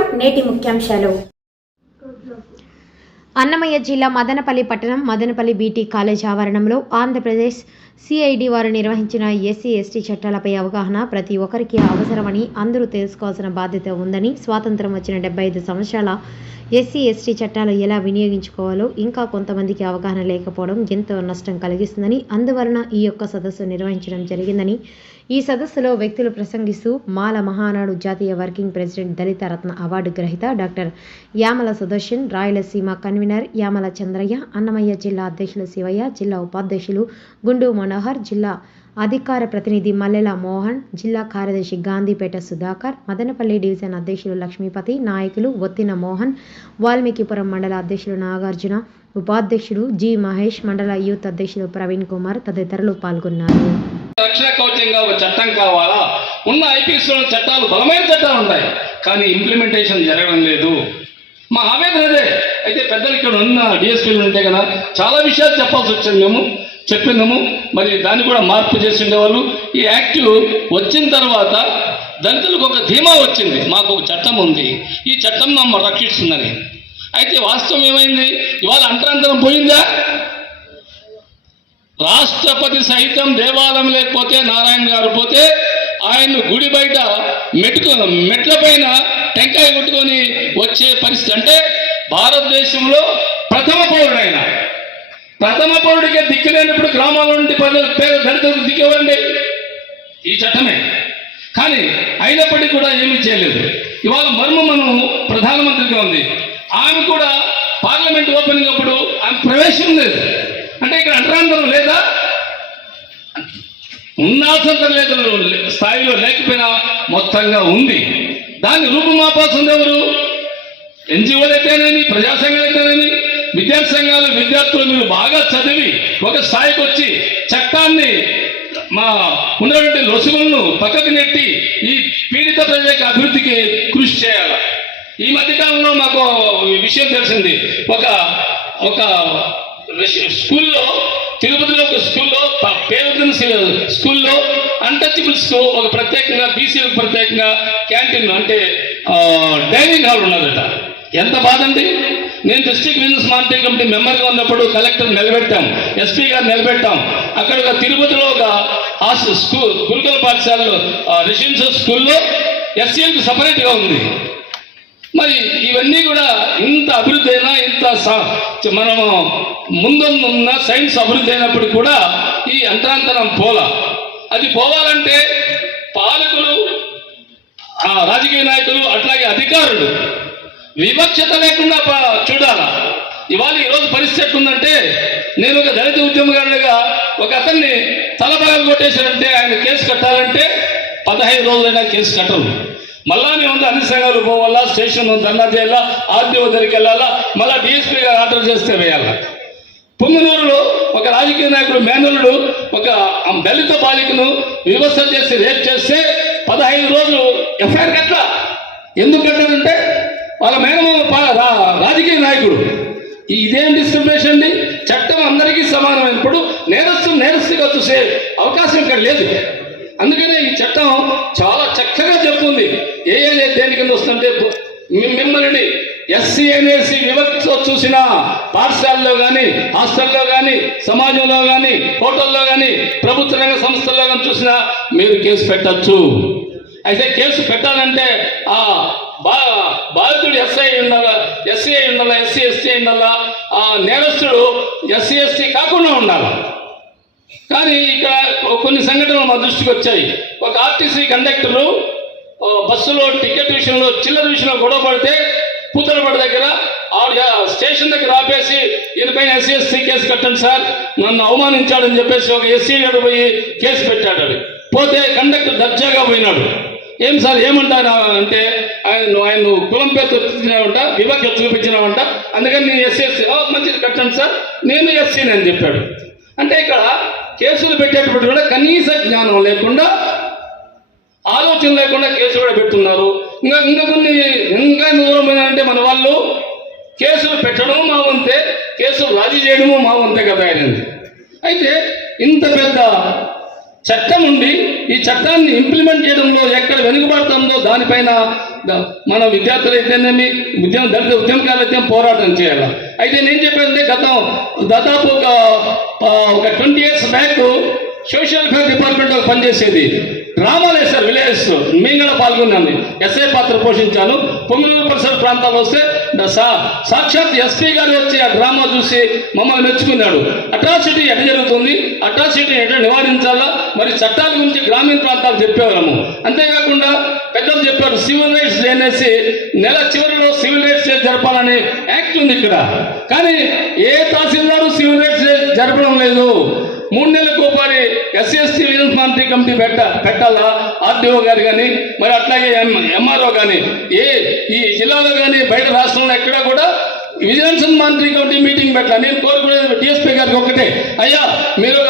నమస్కారం నేటి ముఖ్యాంశాలు. అన్నమయ్య జిల్లా మదనపల్లి పట్టణం మదనపల్లి బీటీ కాలేజ్ ఆవరణంలో ఆంధ్రప్రదేశ్ సిఐడి వారు నిర్వహించిన ఎస్సీ ఎస్టీ చట్టాలపై అవగాహన ప్రతి ఒక్కరికి అవసరమని అందరూ తెలుసుకోవాల్సిన బాధ్యత ఉందని స్వాతంత్రం వచ్చిన డెబ్బై ఐదు సంవత్సరాల ఎస్సీ ఎస్టీ చట్టాలు ఎలా వినియోగించుకోవాలో ఇంకా కొంతమందికి అవగాహన లేకపోవడం ఎంతో నష్టం కలిగిస్తుందని అందువలన ఈ యొక్క సదస్సు నిర్వహించడం జరిగిందని ఈ సదస్సులో వ్యక్తులు ప్రసంగిస్తూ మాల మహానాడు జాతీయ working president Dalit Ratna award గ్రహీత డాక్టర్ యామల సుదర్శన్ రాయలసీమ కన్వీనర్ యామల చంద్రయ్య అన్నమయ్య జిల్లా అధ్యక్షులు శివయ్య జిల్లా ఉపాధ్యక్షులు గుండు మనోహర్ జిల్లా అధికార ప్రతినిధి మల్లెల మోహన్ జిల్లా కార్యదర్శి గాంధీపేట సుధాకర్ మదనపల్లి డివిజన్ అధ్యక్షులు లక్ష్మీపతి నాయకులు ఒత్తిన మోహన్ వాల్మీకిపురం మండల అధ్యక్షులు నాగార్జున ఉపాధ్యక్షుడు జి మహేష్ మండల యూత్ అధ్యక్షులు ప్రవీణ్ కుమార్ తదితరులు పాల్గొన్నారు. రక్షణ కవచంగా ఒక చట్టం కావాలా? ఉన్న ఐపీఎస్లో చట్టాలు బలమైన చట్టాలు ఉంటాయి కానీ ఇంప్లిమెంటేషన్ జరగడం లేదు. మా ఆవేదన అదే. అయితే పెద్దలు ఇక్కడ ఉన్న డిఎస్పీలు ఉంటే కదా చాలా విషయాలు చెప్పాల్సి వచ్చింది మేము చెప్పినాము మరి దాన్ని కూడా మార్పు చేసి ఉండేవాళ్ళు. ఈ యాక్ట్ వచ్చిన తర్వాత దళితులకు ఒక ధీమా వచ్చింది. మాకు ఒక చట్టం ఉంది. ఈ చట్టం మమ్మల్ని రక్షిస్తుందని. అయితే వాస్తవం ఏమైంది? ఇవాళ అంతరాంతరం పోయిందా? రాష్ట్రపతి సైతం దేవాలయం లేకపోతే నారాయణ గారు పోతే ఆయన గుడి బయట మెట్టుకు మెట్ల పైన టెంకాయ కొట్టుకొని వచ్చే పరిస్థితి అంటే భారతదేశంలో ప్రథమ పౌరుడైన ప్రథమ పౌరుడికే దిక్కులేనప్పుడు గ్రామాల నుండి ప్రజలు పేద దళితులకు దిక్కేవండి ఈ చట్టమే. కానీ అయినప్పటికీ కూడా ఏమీ చేయలేదు. ఇవాళ మర్మ మనం ప్రధానమంత్రిగా ఉంది. ఆమె కూడా పార్లమెంట్ ఓపెనింగ్ అప్పుడు ఆమె ప్రవేశం లేదు. అంటే ఇక్కడ అంటరాంతరం లేదా? ఉన్నాసంతరం లేదు స్థాయిలో లేకపోయినా మొత్తంగా ఉంది. దాన్ని రూపుమాపాల్సింది ఎవరు? ఎన్జిఓలు అయితేనేమి ప్రజా సంఘాలు అయితేనేమి విద్యార్థి సంఘాలు విద్యార్థులు మీరు బాగా చదివి ఒక స్థాయికి వచ్చి చట్టాన్ని మా ఉన్నటువంటి లొసుగులను పక్కకు నెట్టి ఈ పీడిత ప్రజల యొక్క అభివృద్ధికి కృషి చేయాలి? ఈ మధ్యకాలంలో మాకు విషయం తెలిసింది. ఒక ఒక స్కూల్లో తిరుపతిలో ఒక స్కూల్లో పేరుతున్న సి- స్కూల్లో అన్టచబుల్స్ ఒక ప్రత్యేకంగా బీసీలకు ప్రత్యేకంగా క్యాంటీన్ అంటే డైనింగ్ హాల్ ఉన్నదట. ఎంత బాధ అండి నేను డిస్ట్రిక్ట్ బిజినెస్ మార్కెటింగ్ కమిటీ మెంబర్గా ఉన్నప్పుడు కలెక్టర్ నిలబెట్టాం ఎస్పీ గారు నిలబెట్టాం. అక్కడ ఒక తిరుపతిలో ఒక హాస్టల్ స్కూల్ గురుకుల పాఠశాలలో రెసిడెన్షియల్ స్కూల్లో ఎస్సీలకు సపరేట్గా ఉంది. మరి ఇవన్నీ కూడా ఇంత అభివృద్ధి అయినా ఇంత స- మనము ముందున్న సైన్స్ అభివృద్ధి అయినప్పుడు కూడా ఈ అంతరాంతరం పోల. అది పోవాలంటే పాలకులు రాజకీయ నాయకులు అట్లాగే అధికారులు వివక్షత లేకుండా ప- చూడాలా. ఇవాళ ఈరోజు పరిస్థితి ఎట్లుందంటే నేను ఒక దళిత ఉద్యమకారుడిగా ఒక అతన్ని తలపగలు కొట్టేశారంటే ఆయన కేసు కట్టాలంటే పదహైదు రోజులైనా కేసు కట్టరు. మళ్ళా మేము అన్ని సంఘాలు పోవాలా స్టేషన్ ధర్నా చేయాలా ఆర్టీఓ దగ్గరికి వెళ్ళాలా మళ్ళా డిఎస్పీ గారు ఆర్డర్ చేస్తే వేయాలా. పొంగనూరులో ఒక రాజకీయ నాయకుడు మేనల్లుడు ఒక దళిత బాలికను వివస్థ చేసి రేప్ చేస్తే పదహైదు రోజులు ఎఫ్ఐఆర్ కట్ల ఎందుకు కట్టారంటే వాళ్ళ మేనమామ రా- రాజకీయ నాయకుడు. ఇదేం డిస్క్రిమినేషన్ అండి? చట్టం అందరికీ సమానమైనప్పుడు నేరస్తు నేరస్తుగా చూసే అవకాశం ఇక్కడ లేదు. అందుకనే ఈ చట్టం చాలా చక్కగా చెప్తుంది ఏ దేని కింద వస్తుందంటే మిమ్మల్ని ఎస్సీ అనేసి వివక్షతో చూసిన పాఠశాలలో కానీ హాస్టల్లో కానీ సమాజంలో కానీ హోటల్లో కానీ ప్రభుత్వ రంగ సంస్థల్లో కానీ చూసినా మీరు కేసు పెట్టచ్చు. అయితే కేసు పెట్టాలంటే ఆ బా బాధితుడు ఎస్ఐ ఉండాలా ఎస్సీ అయి ఉండాలా ఎస్సీ ఎస్టీ ఉండాలా ఆ నేరస్తుడు ఎస్సీ ఎస్టీ కాకుండా ఉండాలి? కానీ ఇక్కడ కొన్ని సంఘటనలు మా దృష్టికి వచ్చాయి. ఒక ఆర్టీసీ కండక్టరు బస్సులో టికెట్ విషయంలో చిల్లర విషయంలో గొడవ పడితే పూతలపడి దగ్గర ఆవిడ స్టేషన్ దగ్గర ఆపేసి ఇదిపైన ఎస్సీ ఎస్సీ కేసు కట్టండి సార్ నన్ను అవమానించాడని చెప్పేసి ఒక ఎస్సీ గారు పోయి కేసు పెట్టాడు పోతే కండక్టర్ దర్జాగా పోయినాడు. ఏం సార్ ఏమంటారు అంటే ఆయన ఆయన కులం పేరు చూపించినావంట వివక్ష చూపించినావంట అందుకని నేను ఎస్సీ ఎస్సీ మంచిది కట్టండి సార్ నేను ఎస్సీని అని చెప్పాడు. అంటే ఇక్కడ కేసులు పెట్టేటప్పుడు కూడా కనీస జ్ఞానం లేకుండా ఆలోచన లేకుండా కేసు కూడా పెడుతున్నారు. ఇంకా ఇంకా కొన్ని ఇంకా దూరమైనంటే మన వాళ్ళు కేసులు పెట్టడం మా వంతే కేసులు రాజీ చేయడము మా వంతే కదా ఆయనది. అయితే ఇంత పెద్ద చట్టం ఉండి ఈ చట్టాన్ని ఇంప్లిమెంట్ చేయడంలో ఎక్కడ వెనుకబడుతుందో దానిపైన మన విద్యార్థులు అయితేనేమి ఉద్యమ దళిత ఉద్యమకాలు అయితే పోరాటం చేయాలి? అయితే నేను చెప్పేది గతం దాదాపు ఒక ఒక twenty years back social welfare డిపార్ట్మెంట్లో పనిచేసేది డ్రామాలు వేశారు విలేజెస్ మేము కూడా పాల్గొన్నాను ఎస్ఐ పాత్ర పోషించాను. పొంగులూరు పరిసర ప్రాంతాల్లో వస్తే ద- సాక్షాత్ ఎస్పీ గారు వచ్చి ఆ డ్రామా చూసి మమ్మల్ని మెచ్చుకున్నాడు. అట్రాసిటీ ఎట జరుగుతుంది? అట్రాసిటీ ఎట నివారించాలా? మరి చట్టాల గురించి గ్రామీణ ప్రాంతాలు చెప్పేవాళ్ళము. అంతేకాకుండా పెద్దలు చెప్పారు సివిల్ రైట్స్ డే అనేసి నెల చివరిలో సివిల్ రైట్స్ డే జరపాలని యాక్ట్ ఉంది ఇక్కడ. కానీ ఏ తహసీల్దారు సివిల్ రైట్స్ డే జరపడం లేదు. మూడు నెలలకు ఒకసారి SC ST vigilance monitory committee పెట్ట పెట్టాలా? ఆర్డీఓ గారు కానీ మరి అట్లాగే ఎం ఎంఆర్ఓ కానీ ఏ ఈ జిల్లాలో కానీ బయట రాష్ట్రంలో ఎక్కడా కూడా విజిలెన్స్ మానిటరీ కమిటీ మీటింగ్ పెట్టాలి. నేను కోరుకునేది డిఎస్పీ గారికి ఒక్కటే. అయ్యా మీరు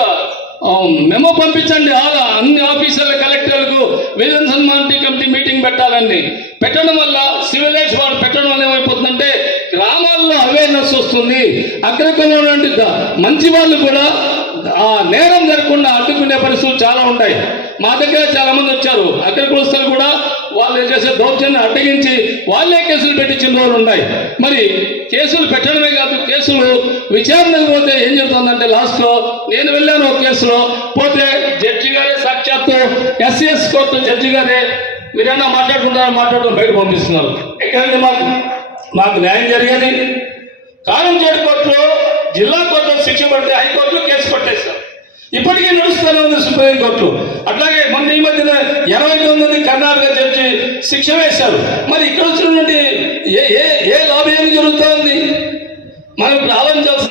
మెమో పంపించండి. అలా అన్ని ఆఫీసర్ల కలెక్టర్లకు vigilance and monitory committee meeting పెట్టాలని పెట్టడం వల్ల సివిల్ రైట్స్ వాళ్ళు పెట్టడం వల్ల ఏమైపోతుందంటే గ్రామాల్లో అవేర్నెస్ వస్తుంది. అక్కడ మంచి వాళ్ళు కూడా ఆ నేరం జరగకుండా అడ్డుకునే పరిస్థితులు చాలా ఉంటాయి. మా దగ్గర చాలా మంది వచ్చారు. అక్కడ కులస్తులు కూడా వాళ్ళు చేసే దౌర్జన్యం అడ్డగించి వాళ్ళే కేసులు పెట్టించిన రోజులు ఉన్నాయి. మరి కేసులు పెట్టడమే కాదు కేసులు విచారణకు పోతే ఏం జరుగుతుందంటే లాస్ట్లో నేను వెళ్ళాను ఒక కేసులో. పోతే జడ్జి గారే సాక్షాత్తు ఎస్సీఎస్ కోర్టు జడ్జి గారే మీరేమన్నా మాట్లాడుకుంటారని మాట్లాడడం బయట పంపిస్తున్నారు. ఎక్కడ మాకు? మాకు న్యాయం జరిగేది. కారం కోర్టులో జిల్లా కోర్టులో శిక్ష పడితే హైకోర్టులో కేసు ఇప్పటికీ నడుస్తూనే ఉంది సుప్రీంకోర్టు అట్లాగే మొన్న ఈ మధ్యన ఇరవై తొమ్మిది కర్ణాటక జడ్జి శిక్ష వేశారు. మరి ఇక్కడ వచ్చినటువంటి ఏ ఏ ఏ లాభం జరుగుతోంది మనం